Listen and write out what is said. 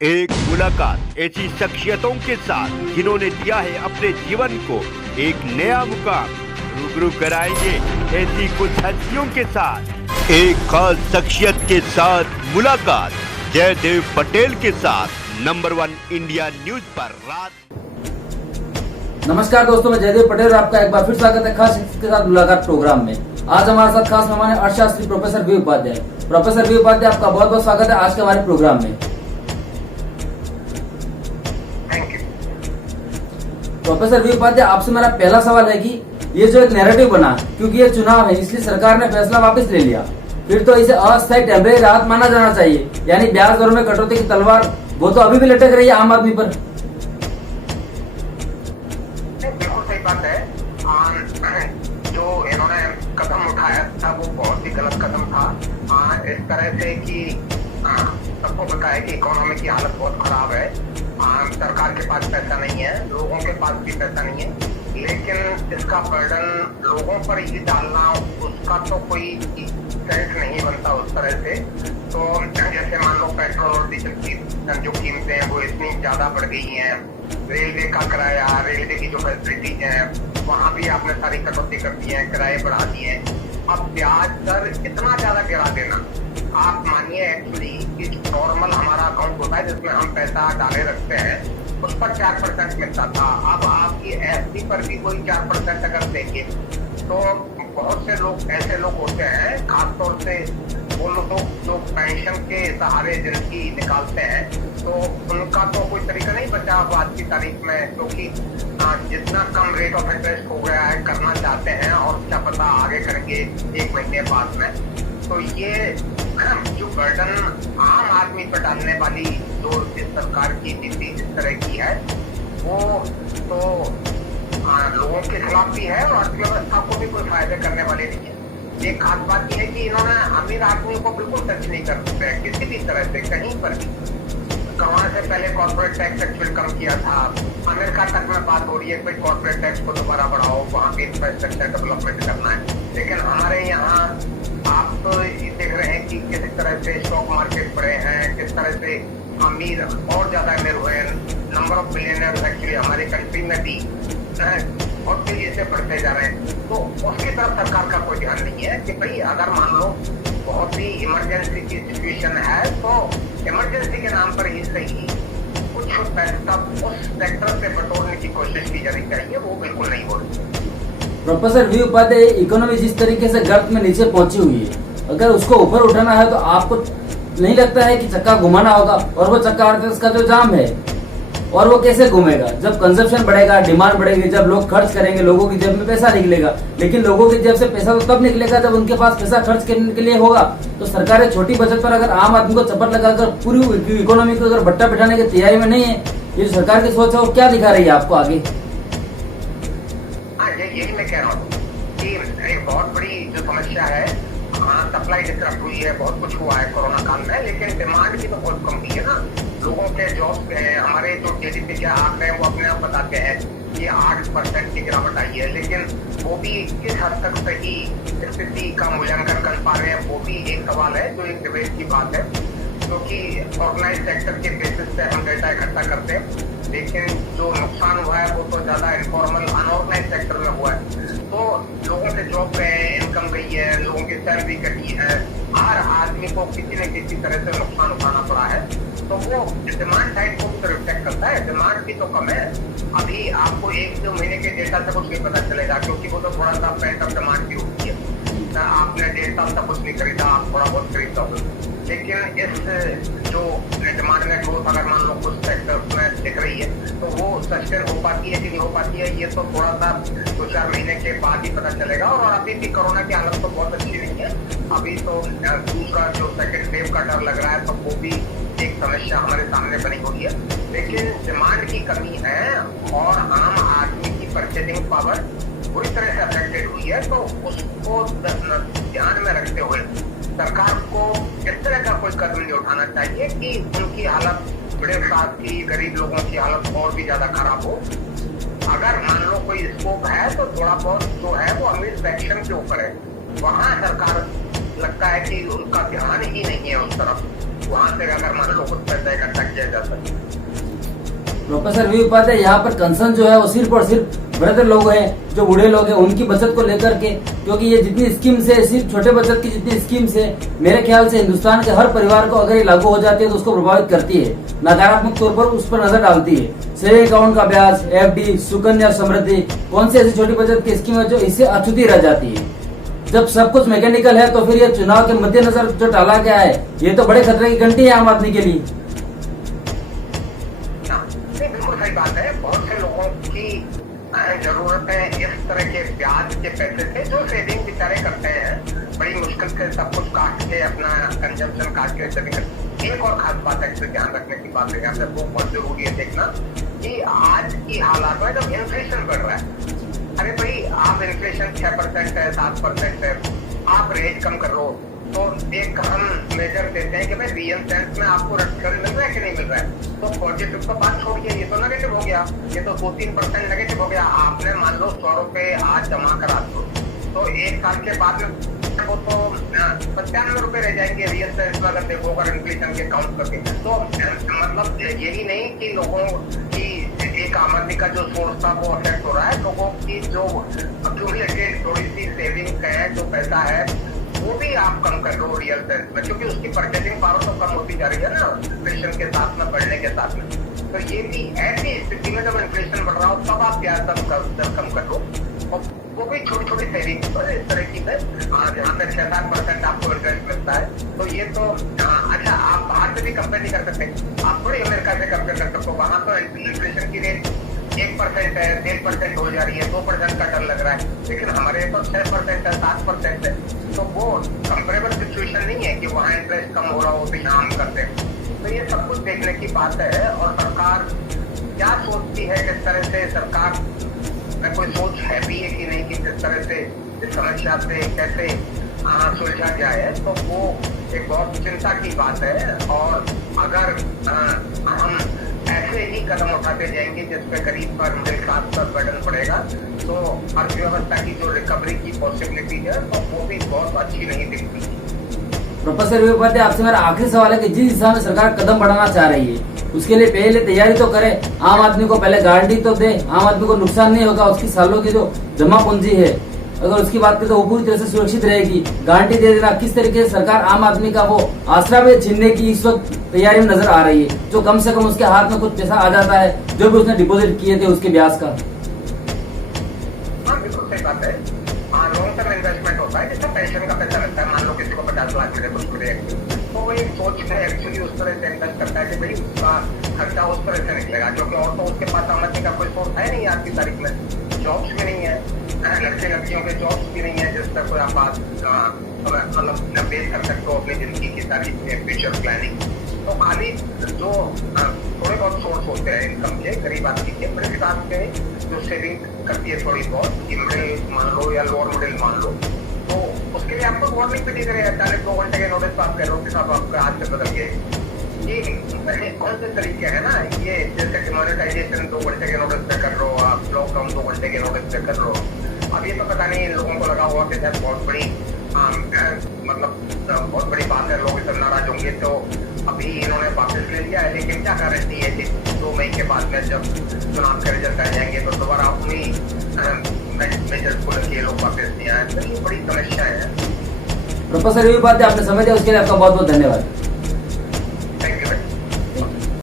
एक मुलाकात ऐसी शख्सियतों के साथ जिन्होंने दिया है अपने जीवन को एक नया मुकाम। रूबरू कराएंगे ऐसी कुछ हस्तियों के साथ एक खास शख्सियत के साथ मुलाकात जयदेव पटेल के साथ नंबर 1 इंडिया न्यूज पर रात। नमस्कार दोस्तों, मैं जयदेव पटेल, आपका एक बार फिर स्वागत है खास शख्सियत के साथ मुलाकात प्रोग्राम में। आज हमारे साथ खास मेहमान है अर्थशास्त्री professor V Upadhyay. Professor V Upadhyay, आपका बहुत बहुत स्वागत है आज के हमारे प्रोग्राम में। प्रोफेसर वी उपाध्याय, आपसे मेरा पहला सवाल है कि ये जो एक नैरेटिव बना, क्योंकि ये चुनाव है इसलिए सरकार ने फैसला वापस ले लिया, फिर तो इसे अस्थायी टेम्परेरी राहत माना जाना चाहिए, यानी ब्याज दरों में कटौती की तलवार वो तो अभी भी लटक रही है आम आदमी पर। बिल्कुल सही बात है। जो इन्होंने कदम उठाया था वो बहुत ही गलत कदम था। इस तरह से कि सबको पता है कि इकोनॉमी की हालत बहुत खराब है, सरकार के पास पैसा नहीं है, लोगों के पास भी पैसा नहीं है, लेकिन इसका बर्डन लोगों पर ही डालना उसका तो कोई सेंस नहीं बनता उस तरह से। तो जैसे मान लो पेट्रोल और डीजल की जो कीमतें हैं वो इतनी ज्यादा बढ़ गई हैं, रेलवे का किराया, रेलवे की जो फैसिलिटीज है वहाँ भी आपने सारी कटौती कर दी है, किराए बढ़ा दिए। अब ब्याज दर इतना ज्यादा गिरा देना, आप मानिए एक्चुअली कि नॉर्मल हमारा अकाउंट होता है जिसमें हम पैसा डाले रखते हैं, उस पर 4% मिलता था। अब आपकी एफडी पर भी कोई 4% अगर देंगे तो बहुत से लोग ऐसे लोग होते हैं, खासतौर से वो लोग जो पेंशन के सहारे जिनकी निकालते हैं, तो उनका तो कोई तरीका नहीं बचा अब आज की तारीख में, क्योंकि जितना कम रेट ऑफ इंटरेस्ट हो गया है करना चाहते हैं और क्या पता आगे करेंगे 1 महीने बाद में। तो ये जो बर्डन आम आदमी पर डालने वाली जो इस सरकार की नीति इस तरह की है वो तो लोगों के खिलाफ भी है और अर्थव्यवस्था को भी कोई फायदे करने वाली नहीं है। एक खास बात यह है कि इन्होंने अमीर आदमी को बिल्कुल टच नहीं कर सकते किसी भी तरह से, कहीं पर भी। कमाने से पहले कॉर्पोरेट टैक्स एक्चुअल कम किया था, अमेरिका तक में बात हो रही है कि कॉर्पोरेट टैक्स को दोबारा बढ़ाओ, वहाँ पे इंफ्रास्ट्रक्चर डेवलपमेंट करना है। लेकिन हमारे यहाँ आप तो ये देख रहे हैं कि किस तरह से स्टॉक मार्केट बढ़े हैं, किस तरह से अमीर और ज्यादा अमीर हुए हैं, नंबर ऑफ बिलियनर्स एक्चुअली हमारी कंट्री में भी बहुत तेजी से बढ़ते जा रहे हैं। तो उसकी तरफ सरकार का कोई ध्यान नहीं है कि भाई अगर मान लो बहुत ही इमरजेंसी की सिचुएशन है तो इमरजेंसी के नाम पर ही सही कुछ पैसा उस सेक्टर से बटोरने की कोशिश की जानी चाहिए, वो बिल्कुल नहीं हो रही। प्रोफेसर वी उपाध्याय, इकोनॉमी जिस तरीके से गर्त में नीचे पहुंची हुई है, अगर उसको ऊपर उठाना है तो आपको नहीं लगता है कि चक्का घुमाना होगा? और वो चक्का अर्थव्यवस्था का जो जाम है और वो कैसे घूमेगा? जब कंजप्शन बढ़ेगा, डिमांड बढ़ेगी, जब लोग खर्च करेंगे, लोगों की जेब में पैसा निकलेगा। लेकिन लोगों की जेब से पैसा तो तब निकलेगा जब उनके पास पैसा खर्च करने के लिए होगा। तो सरकारें छोटी बचत पर अगर आम आदमी को चपट लगाकर पूरी इकोनॉमी को अगर बट्टा बिठाने की तैयारी में नहीं है, ये जो सरकार की सोच है वो क्या दिखा रही है आपको आगे? यही मैं कह रहा हूँ कि एक बहुत बड़ी जो समस्या है, सप्लाई डिस्टर्ब हुई है, बहुत कुछ हुआ है कोरोना काल में, लेकिन डिमांड की तो बहुत कम हुई है ना। लोगों के जॉब्स हमारे जो जीडीपी के आंकड़े हैं वो अपने आप बताते हैं कि 8% की गिरावट आई है, लेकिन वो भी किस हद तक सही स्थिति का मूल्यांकन कर पा रहे हैं वो भी एक सवाल है, जो एक डिबेट की बात है। क्योंकि ऑर्गेनाइज सेक्टर के बेसिस पे हम डेटा इकट्ठा करते हैं, लेकिन जो नुकसान हुआ है वो तो ज्यादा इनफॉर्मल अनऑर्गेनाइज सेक्टर में हुआ है। तो लोगों के जॉब गए, इनकम गई है, लोगों की सैलरी घटी है, हर आदमी को किसी न किसी तरह से नुकसान उठाना पड़ा है। तो वो डिमांड साइड को भी रिफ्लेक्ट करता है, डिमांड भी तो कम है। अभी आपको 1-2 महीने के डेटा से कुछ नहीं पता चलेगा, क्योंकि वो तो थोड़ा सा पेंट ऑफ डिमांड भी होती है। आपने 1.5 साल तक कुछ नहीं खरीदा, आप थोड़ा बहुत खरीदता हो, लेकिन इस जो डिमांड में ग्रोथ अगर मान लो कुछ सेक्टर में दिख रही है तो वो सस्टेन हो पाती है कि नहीं हो पाती है, ये तो थोड़ा सा 2-4 महीने के बाद ही पता चलेगा। और अभी भी कोरोना की हालत तो बहुत अच्छी नहीं है, अभी तो दूसरा जो सेकंड वेव का डर लग रहा है, तो वो भी एक समस्या हमारे सामने बनी हुई है। लेकिन डिमांड की कमी है और आम आदमी की परचेजिंग पावर बुरी तरह से अफेक्टेड हुई है, तो उसको ध्यान में रखते हुए सरकार को इस तरह का कोई कदम नहीं उठाना चाहिए कि उनकी हालत, मिडिल क्लास की, गरीब लोगों की हालत और भी ज्यादा खराब हो। अगर मान लो कोई स्कोप है तो थोड़ा बहुत जो है वो अमीर सेक्शन के ऊपर है, वहाँ सरकार लगता है कि उनका ध्यान ही नहीं है उस तरफ। वहाँ से अगर मान लो कुछ पैसा इकट्ठा किया जा सके। प्रोफेसर वी उपाध्याय, यहाँ पर कंसर्न जो है वो सिर्फ और सिर्फ वृद्ध लोग हैं, जो बूढ़े लोग हैं, उनकी बचत को लेकर के, क्योंकि ये जितनी स्कीम्स है, सिर्फ छोटे बचत की जितनी स्कीम्स है, मेरे ख्याल से हिंदुस्तान के हर परिवार को अगर ये लागू हो जाती है तो उसको प्रभावित करती है, नकारात्मक तौर पर उस पर नजर डालती है। सेविंग अकाउंट का ब्याज, FD, सुकन्या समृद्धि, कौन सी ऐसी छोटी बचत की स्कीम है जो इससे अछूती रह जाती है? जब सब कुछ मैकेनिकल है तो फिर ये चुनाव के मद्देनजर जो टाला गया है, ये तो बड़े खतरे की घंटी है आम आदमी के लिए। बिल्कुल सही बात है। बहुत से लोगों की जरूरतें इस तरह के ब्याज के पैसे से जो सेविंग बेचारे करते हैं, बड़ी मुश्किल से सब कुछ काट के अपना कंजम्पशन काट के सेविंग। एक और खास बात है ध्यान रखने की बात है, वो बहुत जरूरी है देखना कि आज की हालात में जब इन्फ्लेशन बढ़ रहा है, अरे भाई आप इन्फ्लेशन 6% है, 7% है, आप रेट कम कर लो तो एक हम मेजर देते हैं कि भाई रियल सेंस में आपको रिटर्न मिल रहा है कि नहीं मिल रहा है। तो पॉजिटिव का बात छोड़िए, ये तो नेगेटिव हो गया, ये तो 2-3% नेगेटिव हो गया। आपने मान लो 100 रुपए आज जमा करा दो तो एक साल के बाद में वो तो 95 रुपए रह जाएंगे रियल सेंस में, अगर देखो अगर इन्फ्लेशन के काउंट करके। तो मतलब यही नहीं कि लोगों की एक आमदनी का जो सोर्स था वो अफेक्ट हो रहा है, लोगों की जो अक्यूमुलेटेड थोड़ी सी सेविंग है, जो पैसा है, वो भी आप कम कर लो रियल सेंस में, क्योंकि उसकी परचेजिंग पावर तो कम होती जा रही है ना इन्फ्लेशन के साथ में, बढ़ने के साथ में। तो ये भी ऐसी स्थिति में जब इन्फ्लेशन बढ़ रहा हो तब आप ब्याज दर कम कर लो, और वो भी छोटी छोटी सेविंग इस तरह की है जहाँ पे 6-7% आपको इंटरेस्ट मिलता है। तो ये तो अच्छा, आप बाहर से भी कंपेयर नहीं कर सकते, आप थोड़ी अमेरिका से कंपेयर कर सकते हो। वहाँ तो इन्फ्लेशन की रेट 1% है, 1.5% हो जा रही है, 2% का डर लग रहा है, लेकिन हमारे तो 6% है, 7% है। तो वो कंपेरेबल सिचुएशन नहीं है कि वहाँ इंटरेस्ट कम हो रहा हो तो यहाँ हम करते हैं। तो ये सब कुछ देखने की बात है, और सरकार क्या सोचती है, किस तरह से सरकार में कोई सोच है भी है कि नहीं कि किस तरह से इस समस्या से कैसे सुलझा जाए, तो वो एक बहुत चिंता की बात है। और अगर हम ऐसे ही कदम उठाते जाएंगे जिसपे गरीब पर मिडिल क्लास पर बर्डन पड़ेगा, तो अर्थव्यवस्था की जो रिकवरी की पॉसिबिलिटी है तो वो भी बहुत अच्छी नहीं दिखती। प्रोफेसर वी उपाध्याय, आपसे मेरा आखिरी सवाल है कि जिस दिशा में सरकार कदम बढ़ाना चाह रही है उसके लिए पहले तैयारी तो करे, आम आदमी को पहले गारंटी तो दे, आम आदमी को नुकसान नहीं होगा, उसकी सालों की जो जमा पूंजी है अगर उसकी बात करें तो वो पूरी तरह से सुरक्षित रहेगी, गारंटी दे देना। किस तरीके से सरकार आम आदमी का वो आसरा भी छीनने की इस वक्त तैयारी में नजर आ रही है, जो कम से कम उसके हाथ में कुछ पैसा आ जाता है जो भी उसने डिपॉजिट किए थे उसके ब्याज का। हाँ बिल्कुल सही बात है। लॉन्ग टर्म इन्वेस्टमेंट होता है, जिसमें पेंशन का पैसा लगता है, मान लो किसी को 50 लाख मिले कुछ मिले, तो वो एक सोच है एक्चुअली उस तरह से इन्वेस्ट करता है कि भाई उसका खर्चा उस तरह से निकलेगा, क्योंकि और तो उसके पास आमदनी का कोई सोर्स है नहीं आज की तारीख में, जॉब्स भी नहीं है, लड़के लड़कियों के जॉब्स भी नहीं है जिस पर कोई आप मतलब बेस कर सकते हो अपनी जिंदगी की सारी फ्यूचर प्लानिंग। तो खाली जो थोड़े बहुत सोर्स होते हैं इनकम के, गरीब आदमी के, मिडिल क्लास के जो सेविंग करती है थोड़ी बहुत, मिडिल मान लो या लोअर मिडिल मान लो, तो उसके लिए आपको वार्निंग भी दी जा रही है, 2 घंटे के नोटिस पास कर लो कि साहब आपका हाथ से बदल गए। ये कौन से तरीके है ना, ये जैसे कि मोनेटाइजेशन 2 घंटे के नोटिस पे कर लो, आप लॉकडाउन 2 घंटे के नोटिस पे कर लो। अब ये तो पता नहीं इन लोगों को लगा हुआ कि शायद बहुत बड़ी मतलब बहुत बड़ी बात है, लोग इतना नाराज होंगे, तो अभी इन्होंने वापस ले लिया है, लेकिन क्या गारंटी है कि 2 मई के बाद में जब चुनाव के रिजल्ट आ जाएंगे तो दोबारा अपनी मेजर्स को लेके लोग वापस नहीं आए। तो ये बड़ी समस्या है। प्रोफेसर वी उपाध्याय, आपने समझ दिया, उसके लिए आपका बहुत बहुत धन्यवाद।